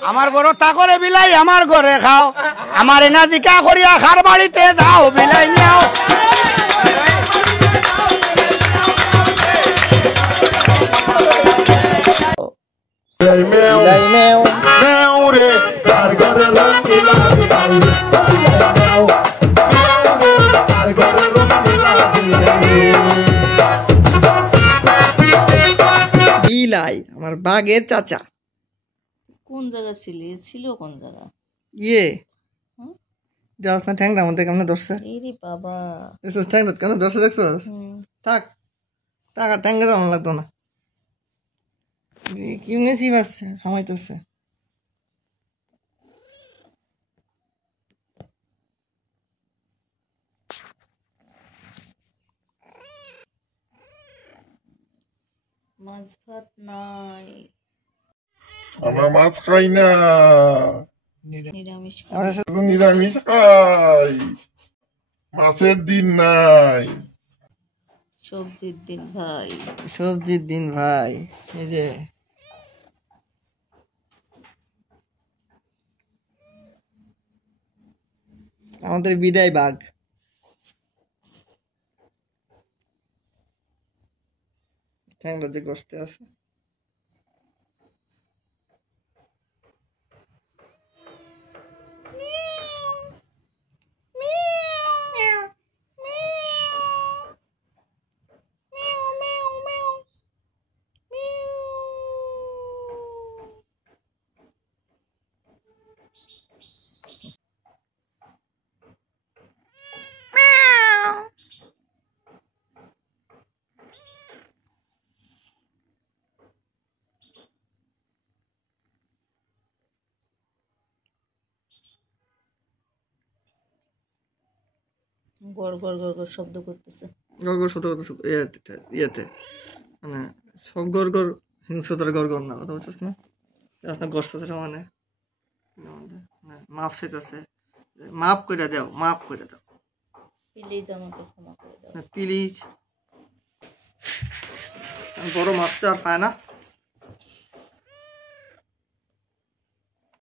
আমার ঘরে তা করে বিলাই আমার ঘরে খাও আমার এনা দিকা করিয়া খার বাড়িতে দাও বিলাই নাও বিলাই মেও মেও রে কার ঘরে রঙিলা বিলাই আমার বাঘের চাচা কোন জায়গা ছিল কোন জায়গা ইয়ে যাস না ঠ্যাংটা মধ্যে কেমন ধরছে এরে বাবা এসব ঠ্যাংটা কেন ধরছে দেখছস থাক টাকা ঠ্যাংটা তেমন লাগতো না কি মেসি বাসছে হামাইতেছে মাছ ভাত নাই আমরা মাছ খাই না নিরামিষ নিরামিষ খাই মাছের দিন নাই সবজির দিন ভাই সবজির দিন ভাই এই যে আমাদের বিদায় বাঘ ঠ্যাংটা যে কষ্টে আছে গড় গড় গড় গড় শব্দ করতেছে গড় গড় শব্দ করতেছে ইয়েতে মানে সব গড় গড় হিংস্রতার গড় গড় না কথা বলছিস না না গড়তেছে মানে মাপ চাইতেছে মাপ করে দাও মাপ করে দাও প্লিজ আমাকে ক্ষমা করে দাও প্লিজ বড় মাছ আর পায় না